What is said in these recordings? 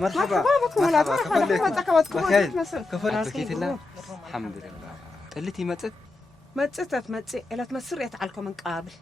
مرحبا بكم ولاد مرحبا كفلك الحمد لله قلتي متت إلا تمسر يتعلكم من قابل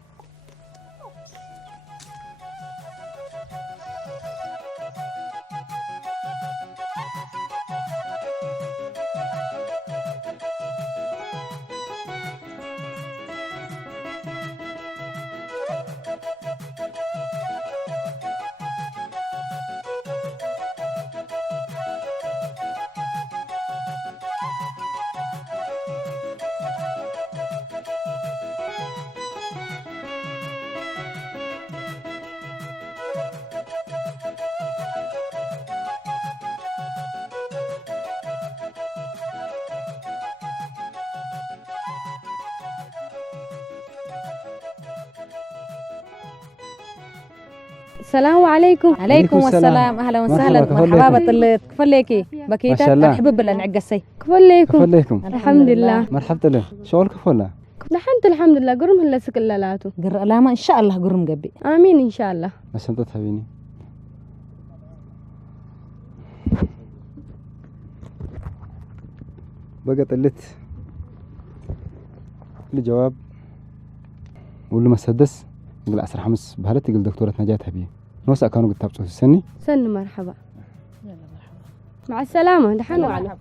السلام عليكم. عليكم السلام. اهلا وسهلا مرحبا بطلت كفليكي بكيتا نحب بلا نعقسي كفليكم الحمد لله مرحبا له شغل كفولا نحنت الحمد لله قرم هلا سكلالاتو قر لا ما ان شاء الله قرم قبي امين ان شاء الله عشان تتحبيني بقى طلت الجواب واللي ما سدس قل 15 بهلت قل دكتورة نجاة هبيه نوسع كانوا قد تابسوا السني سن مرحبا يلا مرحبا مع السلامة دحين وعلى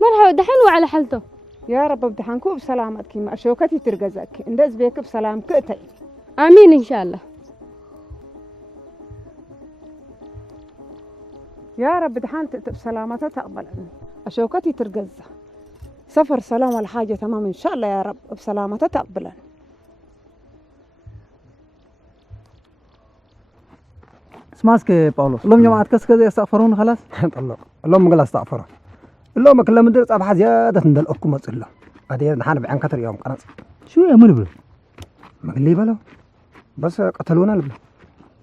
مرحبا دحين وعلى حالته يا رب امتحانكم بسلامتك ما شوكتي ترجزك اندز بيك بسلام كأتي امين ان شاء الله يا رب امتحان بسلامتها تقبلني شوكتي ترجز سفر سلام ولا حاجة تمام ان شاء الله يا رب بسلامتها تقبلني اسمعك باولوس اللهم جماعة كذا يستغفرون خلاص طلق اللهم قال استغفر اللهم كل من درس أبحث زيادة ندلقكم مسئلة هذه نحن بعين كتر يوم قناص شو يا من بلو ما قال لي بلو بس قتلونا البلو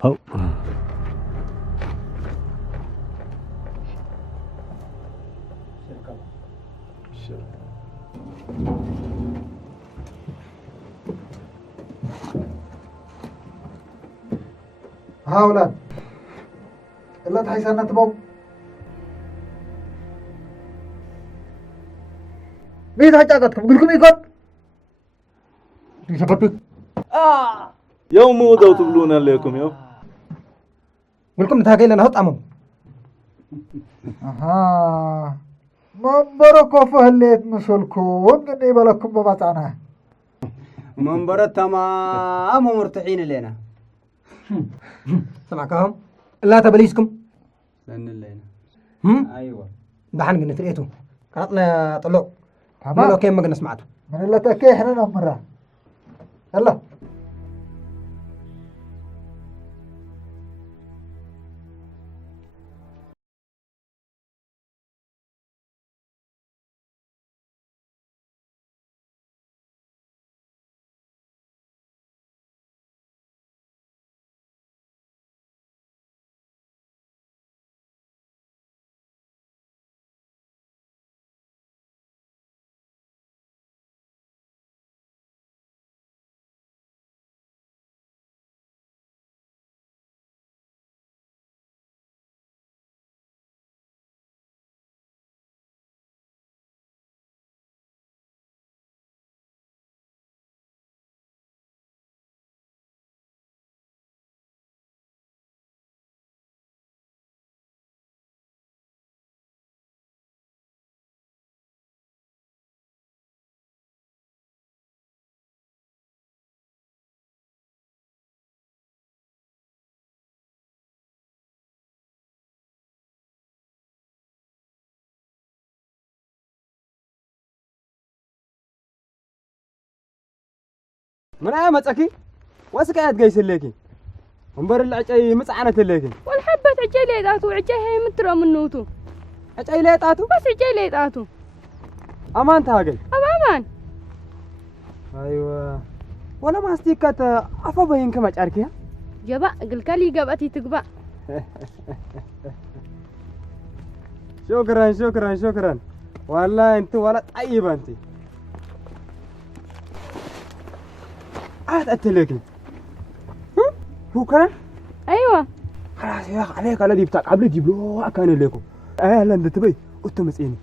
هو ها أولاد إلا تحيسنا تبو مين هجاكتكم قل لكم يقول يسبب يوم ودو تقولون عليكم يوم قل لكم نتاكي لنا هط أمم أها ما بركوا فهليت مسلكون قد يبلكم ببطعنها منبر تمام مرتاحين لنا سمعكم لا تبليسكم لأن لنا أيوة دحين قلنا تريتو كانتنا طلعوا تمام اوكي ما قلنا سمعته من اللي تاكي احنا نمره يلا من أي متأكي واسكايت جايس الليكي ومبر العجاي مصعنة الليكي والحبة عجاي ليداتو عجاي هي مترو منوتو عجاي ليطاتو بس عجاي ليداتو أمان تاجي أمان أيوة ولا ما استيكت أفا بين كم أشاركيها جبا قل كلي قبتي تقبا شكرا والله أنت ولا طيبة أنت عاد أتلكي هو كلام أيوة خلاص يا أخي عليك الذي بتاع قبل جيب له أكان لكم أهلا أنت تبي وتمسيني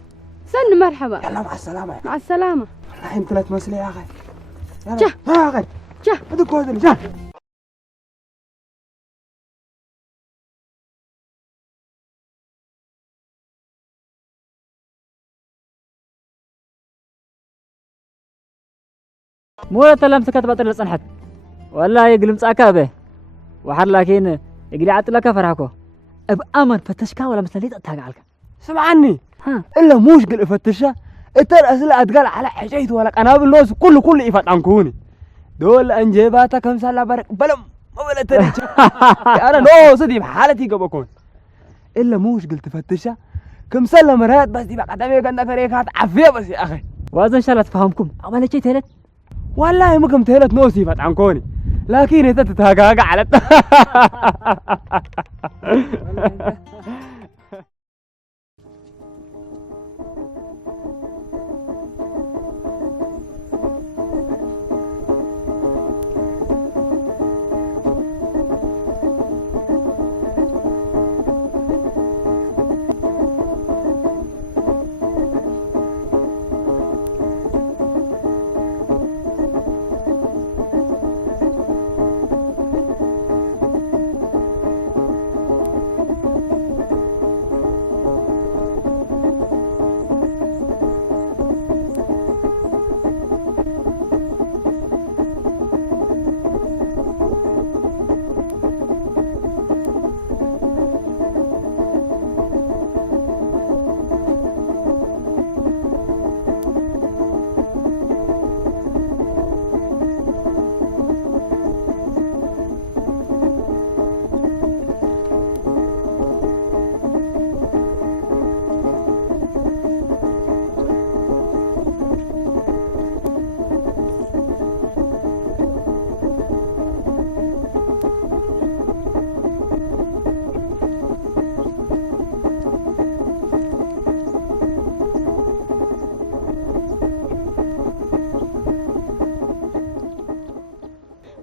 سن مرحبا يلا مع السلامة مع السلامة الحين ثلاث مسلي يا أخي يلا جه. يا أخي جه. هذا كويس جه مو تلم سكت بطل الصنحت والله يقلم صاكابه وحر لكن يقلي عطلك فرحكو بأمن فتشكا ولا مسليت اتاقالك سمعني ها إلا موش قل افتشها اتر أسئلة أتقال على حجيت ولا قنابل لوس كل إفات عنكوني دول أنجيباتا كم سالة بارك بلم ما بلا تريج أنا لو صدي بحالتي قبكون إلا موش قل تفتشها كم سالة مرات بس دي بقى دمي قندك ريكات عفية بس يا أخي وازن إن شاء الله تفهمكم أما شيء تهلت والله ما كم تهلت نوسي فات عنكوني لكن انت تتهاقاق على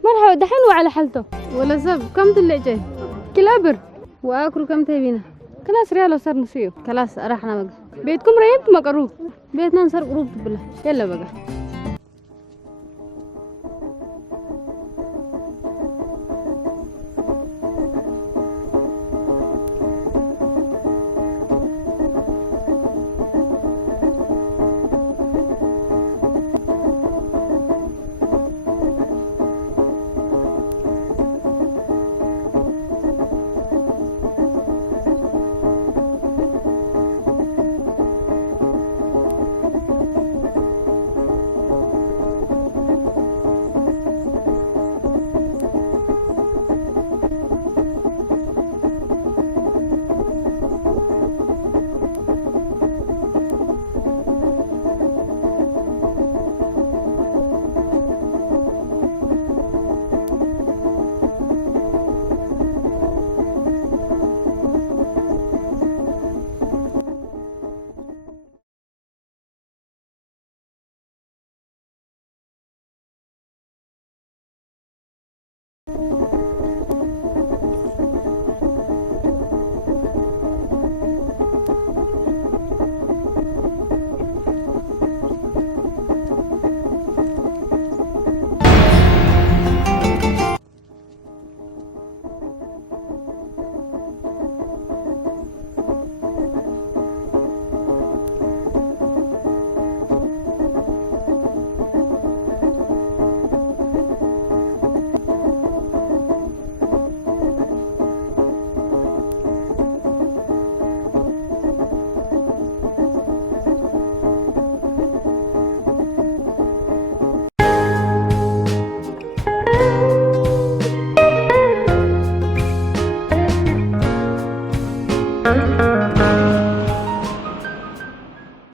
مرحبا دحين وعلى حالته ولا سب كم طلع جاي كلابر واكل كم تبينا كلاس ريال صار نسيو كلاس رحنا بقى بيتكم رينت مقروب بيتنا صار قروب بالله يلا بقى